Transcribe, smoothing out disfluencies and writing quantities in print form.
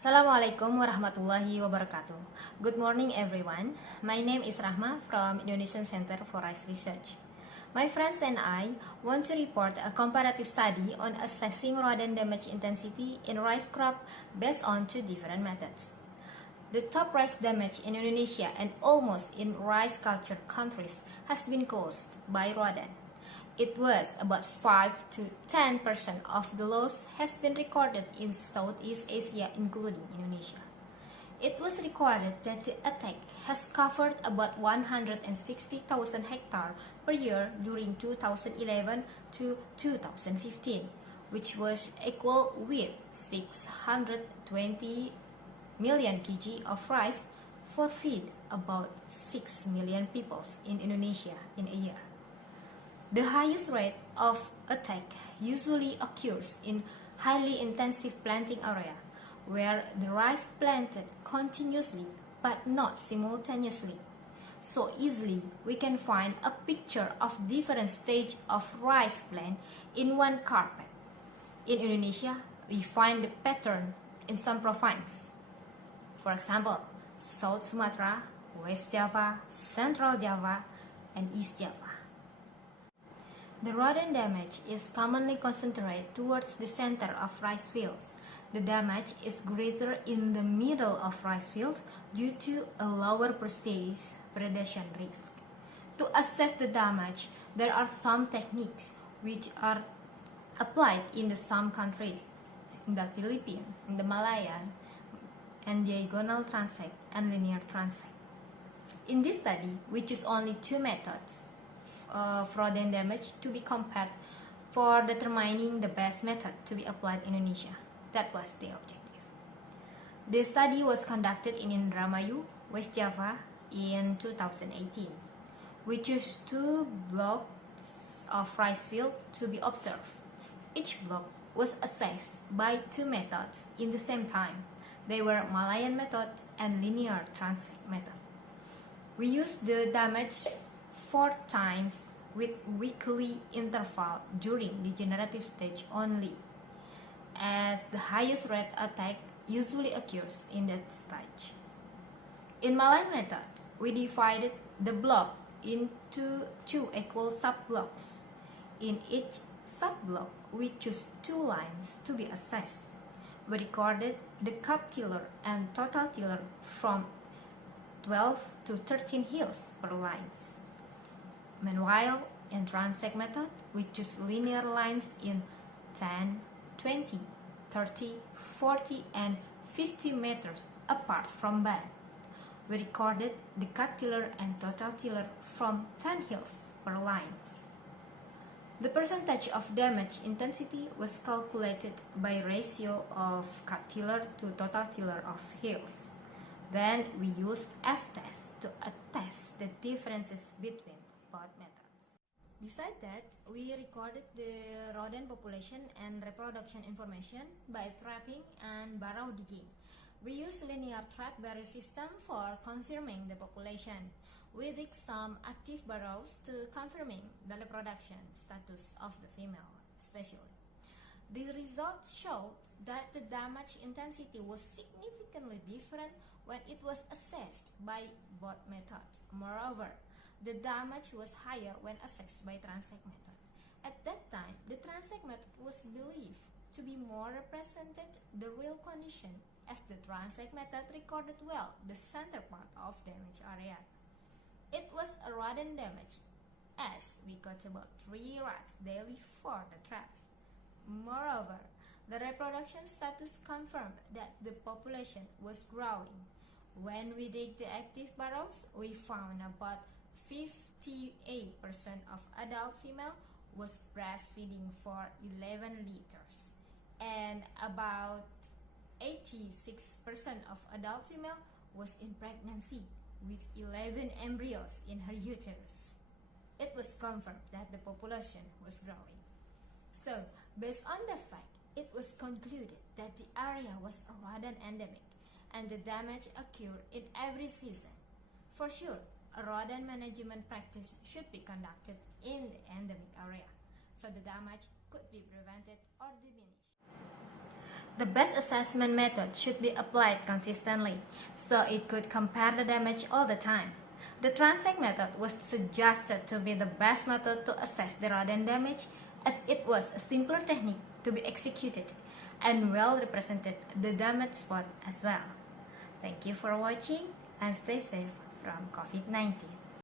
Assalamualaikum warahmatullahi wabarakatuh. Good morning everyone. My name is Rahma from Indonesian Center for Rice Research. My friends and I want to report a comparative study on assessing rodent damage intensity in rice crop based on two different methods. The top rice damage in Indonesia and almost in rice culture countries has been caused by rodent. It was about 5 to 10% of the loss has been recorded in Southeast Asia, including Indonesia. It was recorded that the attack has covered about 160,000 hectares per year during 2011 to 2015, which was equal with 620 million kg of rice for feed about 6 million people in Indonesia in a year. The highest rate of attack usually occurs in highly intensive planting area, where the rice planted continuously but not simultaneously. So easily we can find a picture of different stage of rice plant in one carpet. In Indonesia, we find the pattern in some provinces. For example, South Sumatra, West Java, Central Java, and East Java. The rodent damage is commonly concentrated towards the center of rice fields. The damage is greater in the middle of rice fields due to a lower predation risk. To assess the damage, there are some techniques which are applied in some countries, in the Philippines, in the Malayan, and diagonal transect and linear transect. In this study, we choose only two methods of rodent damage to be compared for determining the best method to be applied in Indonesia. That was the objective. The study was conducted in Indramayu, West Java in 2018. We chose two blocks of rice field to be observed. Each block was assessed by two methods in the same time. They were Malayan method and linear transect method. We used the damage 4 times with weekly interval during the generative stage only, as the highest rate attack usually occurs in that stage. In Malayan method, we divided the block into two equal sub-blocks. In each sub-block, we choose two lines to be assessed. We recorded the cap tiller and total tiller from 12 to 13 hills per lines. Meanwhile, in transect method, we choose linear lines in 10, 20, 30, 40, and 50 meters apart from bed. We recorded the cut tiller and total tiller from 10 hills per lines. The percentage of damage intensity was calculated by ratio of cut tiller to total tiller of hills. Then we used F-test to attest the differences between both methods. Besides that, we recorded the rodent population and reproduction information by trapping and burrow digging. We use linear trap barrier system for confirming the population. We dig some active burrows to confirming the reproduction status of the female, especially. The results showed that the damage intensity was significantly different when it was assessed by both methods. Moreover, the damage was higher when assessed by transect method. At that time, the transect method was believed to be more represented the real condition, as the transect method recorded well the center part of damage area. It was a rodent damage, as we caught about 3 rats daily for the traps. Moreover, the reproduction status confirmed that the population was growing. When we dig the active burrows, we found about 58% of adult female was breastfeeding for 11 liters, and about 86% of adult female was in pregnancy with 11 embryos in her uterus. It was confirmed that the population was growing. So, based on the fact, it was concluded that the area was a rodent endemic and the damage occurred in every season. For sure, a rodent management practice should be conducted in the endemic area, so the damage could be prevented or diminished. The best assessment method should be applied consistently, so it could compare the damage all the time. The transect method was suggested to be the best method to assess the rodent damage, as it was a simpler technique to be executed and well represented the damage spot as well. Thank you for watching and stay safe from COVID-19.